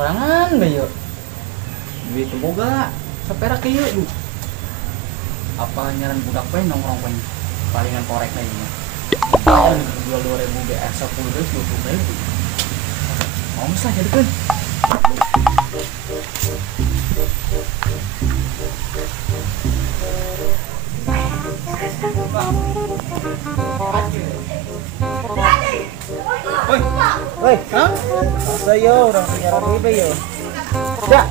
sorangan bae yuk. Duit boga saperak ieu duh. Apa nyaran budak we nongkrong we palingan korek na ieu. Jual 2000 BR 10 deus 20.000. Mau sah jadikeun. Woi, hah? Masa yo orang penyiaran WB yo. Ya,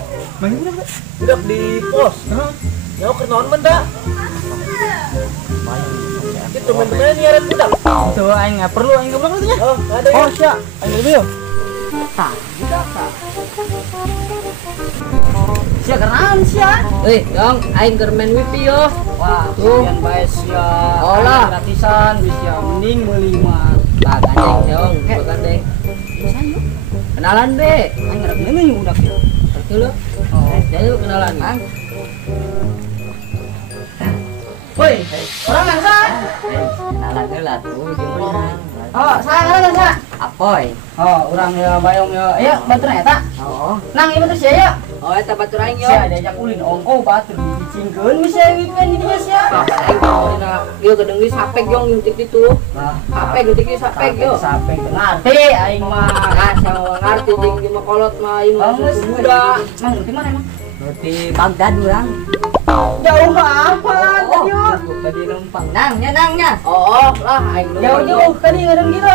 Mang budak we. budak di pos. Hah? Yo kenaon men da? Itu men nyiaran budak. Tuh aing enggak perlu aing goblok itu nya. Oh, ada Oh, ya. sia. Aing lebih yuk. Tah, budak tah. Sia kenaon sia? Dong, aing keur main wifi yo. Wah, Tuh. sekian bae sia. Olah. Gratisan bisa mending meuli mah. Pak gandeng dong, gua gandeng. Bisa yuk. Kenalan be. Aing ngarep neuleuh budak yuk. Itu lo. Oh. Jadi kenalan. Ang. Woi, orang ngasa? Kenalan heula tuh jeung urang. Oh, saya ngaran sa. Apoy. Oh, urang ya bayong ya. Ayo, batur eta. Oh. Nang ieu batur sia ya. Oh, eta batur aing yo. Sia diajak ulin ongko batur dicingkeun bisa wipan di dia sia. Aing dina ieu gedeng geus sapek jong ngeutik ditu. Nah, Sapek ngeutik di sapek yo. Sapek ngerti aing mah. Ah, sama ngarti jeung di kolot mah ieu mah Geus muda. Mang di mana emang? Di Baghdad urang. Jauh apa tadi? Tadi numpang. Nangnya. Oh, lah aing Jauh-jauh tadi ngadeng gitu.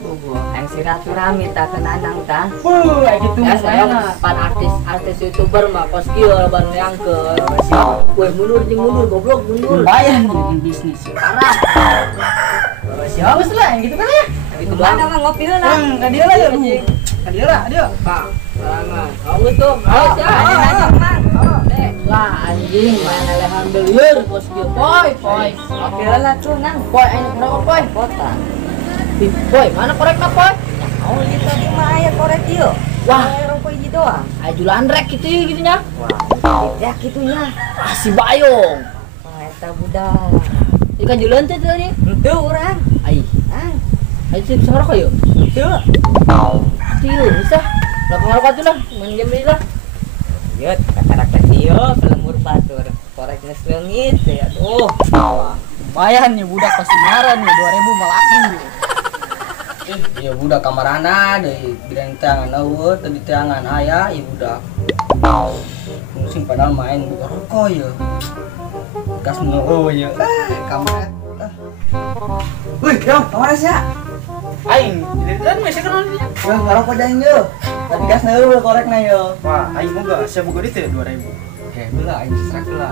Tuh gua. Aing silaturahmi ta kenanang ta. Gitu Ya saya mah. pan artis YouTuber mah kos kieu ban ngangkeun. Weh mundur jeung mundur goblok mundur. Lumayan bikin bisnis. Parah. Siapa geus lah yang gitu kan ya? Itu mana mah ngopi heula. Ka dieu lah yuk. Ka dieu lah, dieu. Pak, sarangan. Oh gitu. Oh, siap. Lah anjing mana le handel lieur kos kieu. Poy. Ngopi heula tuh nang. Boy, aing kenapa boy? Kota. Boy, mana korekna boy? Oh gitu mah aya korek ieu. Wah, rokok hiji doang. ajulan rek gitu gitunya. Wah, ya gitunya. Ah, si Bayong. Wah, eta budak. Ikan jualan teh tadi. Henteu urang. Ai, Ah, ayo sih bisa ngerokok yuk. henteu. Tilu bisa. Lah ngerokok tuh lah, main game deui lah. Yut, karak-karak ieu kelemur batur. Korek geus leungit ya. Aduh. Lumayan nih budak pasti ngaran nih 2000 malakin nih. Iya budak kamarana deui bidang tangan eueuh teu di tangan aya ieu budak. Musim padahal main buka rokok ya. Gas oh ya. Kamar. Wih, Yong, kamar sia. Aing, dan masih kenal dia. Wah, ngarokok daing ye. Tadi gas na eueuh korekna ye. Wah, aing boga, saya boga dieu 2000. Oke, heula aing serak heula.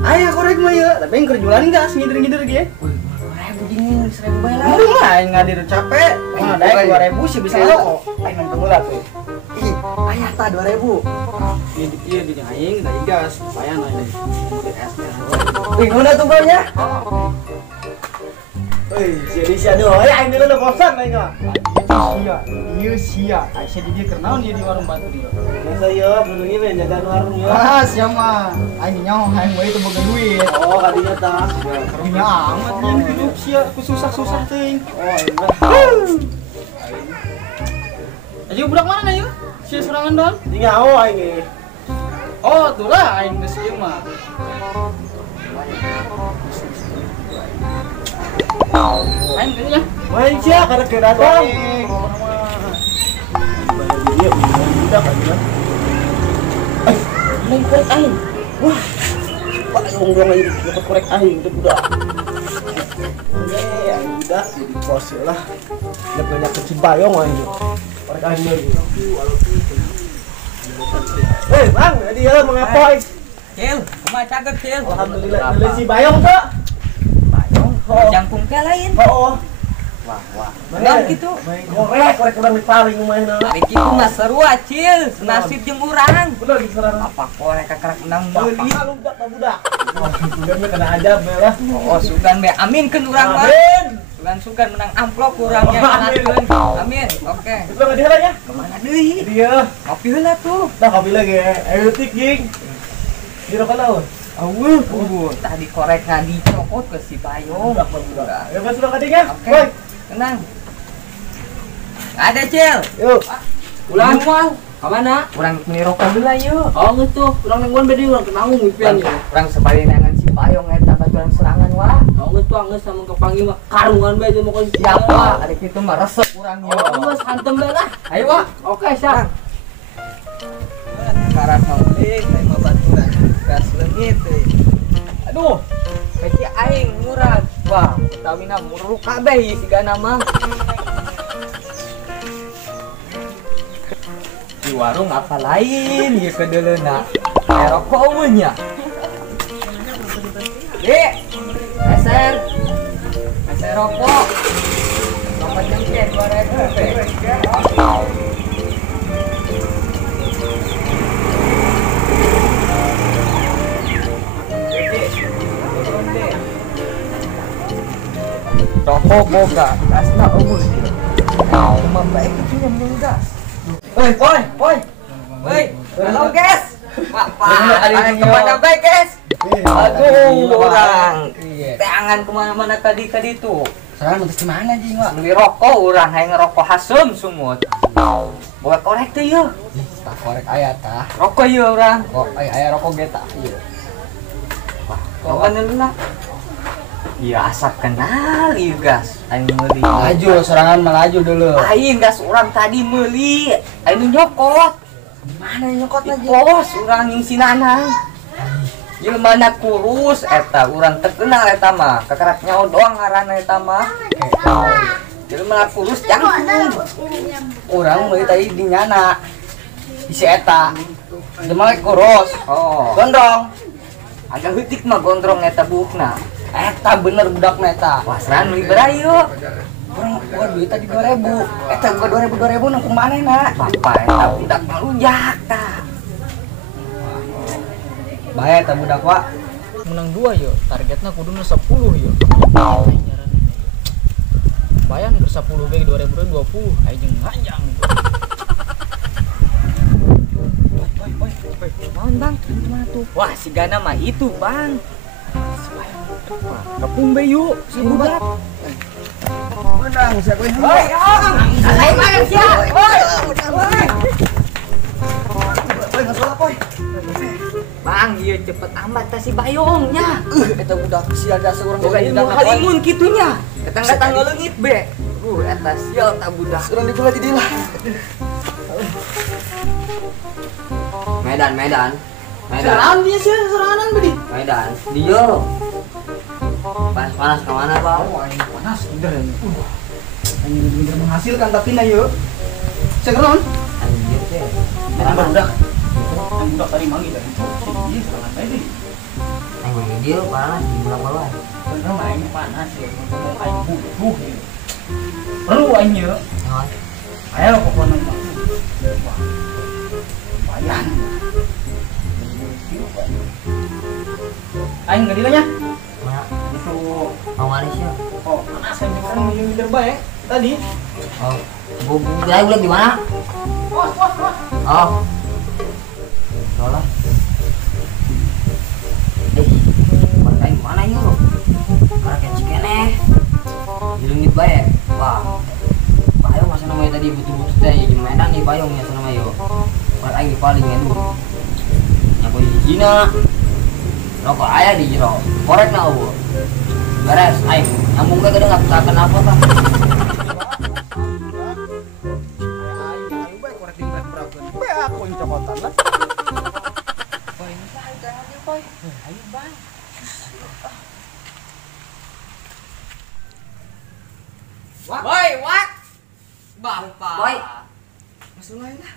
Aya korek mah ye, tapi aing keur jualan gas ngider-ngider ge. Wih, 2000 dingin 1000 bae lah. Aduh mah aing ngadir capek. Mah daek 2000 sih bisa ngerokok. Aing nang teu tuh. Ih, aya tah 2000. Iya di aing dari gas, lumayan lah ini. Wih, nguna tuh bro ya. Wih, sia doh. Aing dulu udah bosan aing mah. Sia. Aing sia di dia kenal dia di warung batu dia. Masa ya, dulunya mah jaga warung ya. Ah, sia mah. Aing nyaho aing we teu boga duit. Oh, kadinya tah. Karunya amat yang hidup sia ku susah-susah teuing. Oh, iya. Aja budak mana ayo? Sia sorangan doang. Di ngao aing ge. Oh, tuh lah aing geus ieu mah. Aing geus nya. Main sia kada ke datang. Iya, budak aja. Main korek aing. Wah. Pak yang dong aing dapat korek aing budak. Ya, budak jadi bos lah. Ya banyak kecibayong aing. Korek aing lagi. Bang, tadi ya mengapoy. Cil, kumaha caget Cil? Alhamdulillah, beli si Bayong tuh. Bayong. Oh. Jangkung teh lain. Oh. Wah. Benar gitu. Main korek urang paling lumayan. Ari kitu mah seru Cil, nasib jeung urang. Bener diserang. Apa korek karak menang Meuli meuli. budak budak. Sugan mah kena ajab lah. Oh, sugan be aminkeun urang mah. Amin. Sugan menang amplop urangnya nganakeun. Amin. Oke. Itu enggak diheula ya? Kemana deui? Dia. Ngopi heula tuh. Dah kopi lagi. Ayo tik ging. Di rokok naon? Tadi korek dicopot ke si Bayong. Budak. Ya pas sudah kadingan. Oke. Tenang. Ada Cil. Yuk. Ulang. Kemana? Urang beli rokok dulu yuk. Oh gitu, orang nengguan beda orang kenangung impian ya. Urang sebalingan si payong eta baturan serangan wah. Oh gitu, angges sama kepanggil mah karungan bae mau kasih Siapa? Ada itu mah resep urang Oh, geus hantem bae lah. Ayo wah. Oke, siap. Karat ngeuling teh mah baturan gas leungit teh. Aduh, peci aing murah. Wah, utamina muruk kabeh sigana mah. Di warung apa lain ya kedeleuna. Rokok eueuh nya. Dek, eser. Eser rokok. Rokok jengkeh 2000 teh. Rokok boga, gasna eueuh. Cuma baik itu yang gas. Woi, poi. Woi, halo guys. Apa? Ada kemana baik guys? Aduh, orang. Teangan kemana-mana tadi itu. Sekarang mau mana ji Wak? Beli rokok orang, hayang ngerokok hasem sumut. Boga korek teh yeuh. Tah korek aya tah. Rokok yeuh urang. Kok aya rokok ge tah ieu. Wah, kok anjeunna? Iya asap kenal ieu gas. Aing meuli. Maju serangan melaju dulu. Aing gas urang tadi meuli. Aing nyokot. Mana nyokotna ji? Bos urang yang sinanang. Jelmana kurus eta urang terkenal eta mah. Kakarak nyaho doang ngaranna eta mah. Jelmana kurus jangkung. Urang meuli tadi di nyana. Isi eta. Jelmana kurus. Oh. Gondrong. Agak heutik mah gondrong eta buukna. Eta bener budakna eta. Wah, seran meuli berai yuk. Urang duit tadi 2000. Eta buka 2000 nang kumanehna? Bapak eta budak malunjak tah. Bae eta budak wa. Menang 2 yo, targetnya kuduna 10 yo. Bayang ke 10 bae 2020 aing nganjang. Naon bang? Gimana tuh? Wah, si Gana mah itu bang. Kepung be yuk, si budak. Menang, siapa ini? Hoi, ayo main siap. Hoi. Hoi, masalah poy. Bang, ieu cepet amat tah si bayongnya. Eta budak sial da seurang boga indang halimun kitunya. Eta datang ngaleungit be. Eta sial tah budak. Urang digula di dilah. Medan. Serangan dia sih, serangan bedi. Medan. Dia. Panas kemana bang? Oh, ini panas udah ini. Ini bener menghasilkan tapi na yuk. Segeron. Anjir teh. Medan budak. Yang budak tadi manggil dari sini, serangan tadi. Aing dia panas di bulan bawah. Bener mah ini panas ya. Ngomong aing butuh ya. Perlu aing ya. Ayo pokoknya mah. Wah. Lumayan. Aing enggak dilanya. Mana? Itu Mau Malaysia. oh, panas saya kan minum baik tadi. Oh, bulan di mana? Bos. Oh. Dolah. Mereka mana yuk? Karena kayak cikene. Dilungit bae. Wah. Bayong masa namanya tadi butuh-butuh teh di Medan nih bayong ya sana yo. Mereka ini paling edu. Nyapo di Cina. Rokok aya di jero. Korek na eueuh. Beres, aing. Nyambung ke gede enggak kenapa tah. Aing bae korek dingin berakeun. Bae aku yang cokotan lah. Boy, ini jangan dia boy. Ayo bang. Boy, what? Bapak. Boy. Masuk lain lah.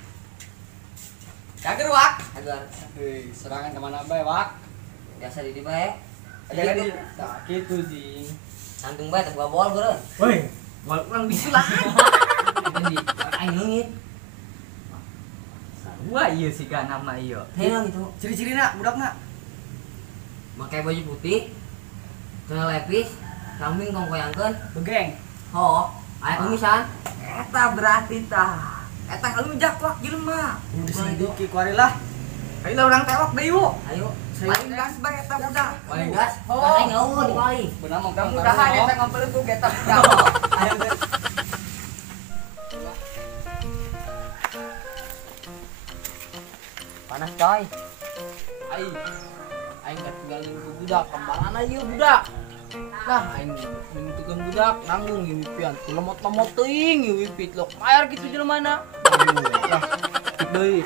Cager wak. Cager. Hei, serangan kemana bae, Wak? Biasa di bae. Aja di tak gitu, Jing. Santung bae buka bol beureun. Woi, bal urang bisulah. Jadi aing leungit. Wah, iya sih kan nama ieu. Heeh gitu. Ciri-cirina budakna. Pakai baju putih. Celana lepis, kambing kongkoyangkeun. Begeng. Oh, aya kumisan. Eta berarti tah. Eta ngalunjak wak jelema. Sedikit kuari lah. Ayo urang tewak deui yuk. Ayo, Paling gas bae eta budak. paling gas. Oh. Aing ngeueuh di bali. Benar mau Mudah-mudahan eta ngampeuleun ku getak. Ayo coy. Aing tinggalin ku budak kembaran aja budak. Nah, aing tukang budak nanggung impian. Lemot-lemot teuing impi lok mayar gitu jelema mana? Lah, deui.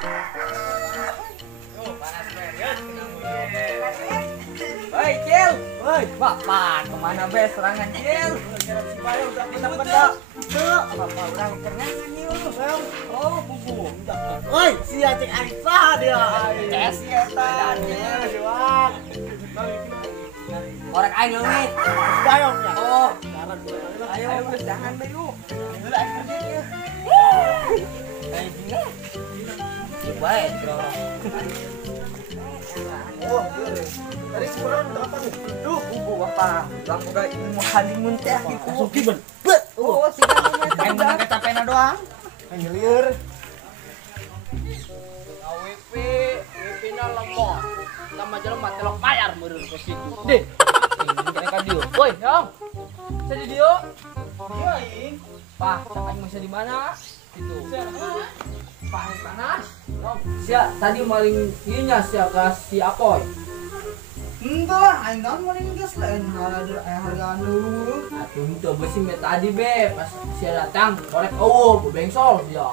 Woi, Cil. Woi, Bapak, kemana be serangan Cil? Supaya udah benar-benar. Tuh, Bapak udah kerengan yuk. Oh, bubu. Oi, si Acing Aisyah dia. Si eta. Orang aing leungit. Bayongnya. Oh, ayo jangan be yuk. Udah kerja ya. Kayak gini. Baik, bro. Oh, dari sekarang apa nih? Duh, bubu Bapak. Lang udah ilmu honeymoon teh gitu. Langsung kiben. Oh, si kamu main menang kecapean doang. Ngelir. WP na lemot. Sama jelema telok mayar meureun kos kitu. Deh. Ini kan dia. Woi, Yong. Saya di dia. Iya, Ing. Pak, aing masih di mana? Gitu. Pak, panas. Yong, tadi maling ieu nya sia gas si Apoy. Enggak, aing kan mending geus lain hargaan dulu. Atuh henteu beusi me tadi be pas sia datang korek eueuh bebengsol sia.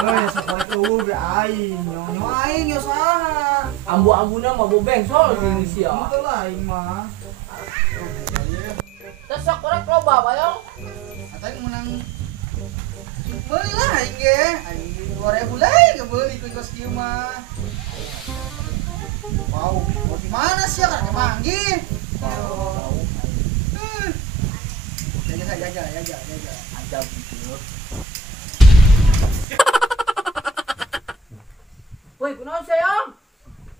Weh, sakorek eueuh ge aing. Nyo aing yo saha? Ambu-ambuna mah bebengsol gini sia. Henteu lah aing mah. Terus sok korek loba bayong. Atang menang beuli lah aing ge. Aing 2000 lah ge beuli ku kos kieu mah. Wow, mau di mana sih ya kan manggih? Jaga. Aja gitu. Woi, kunaon sia Yong?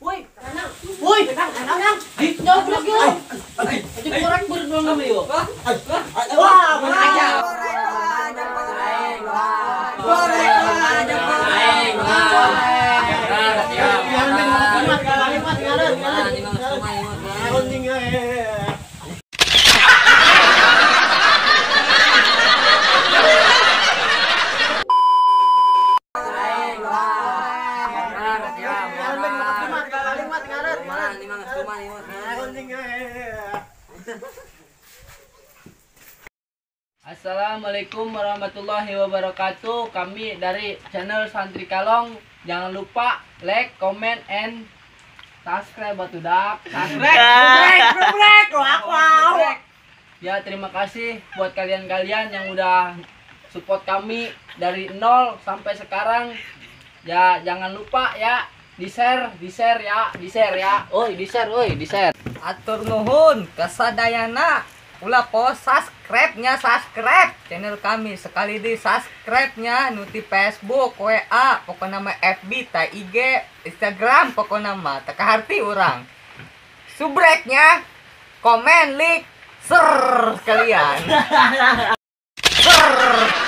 Woi, tenang. Woi, tenang. Di jauh blok yo. Jadi korek berdua kami yo. Wah, aja. Assalamualaikum warahmatullahi wabarakatuh. Kami dari channel Santri Kalong. Jangan lupa like, comment, and subscribe batudak. Subscribe. Ya, terima kasih buat kalian-kalian yang udah support kami dari nol sampai sekarang. Ya, jangan lupa ya di-share ya. Di-share. Atur nuhun kesadayana. Ulah post subscribe channel kami sekali di subscribe-nya nuti Facebook, WA, pokoknya nama FB, IG, Instagram, pokoknya nama teka harti orang. Subrek-nya komen, like, share kalian. Share.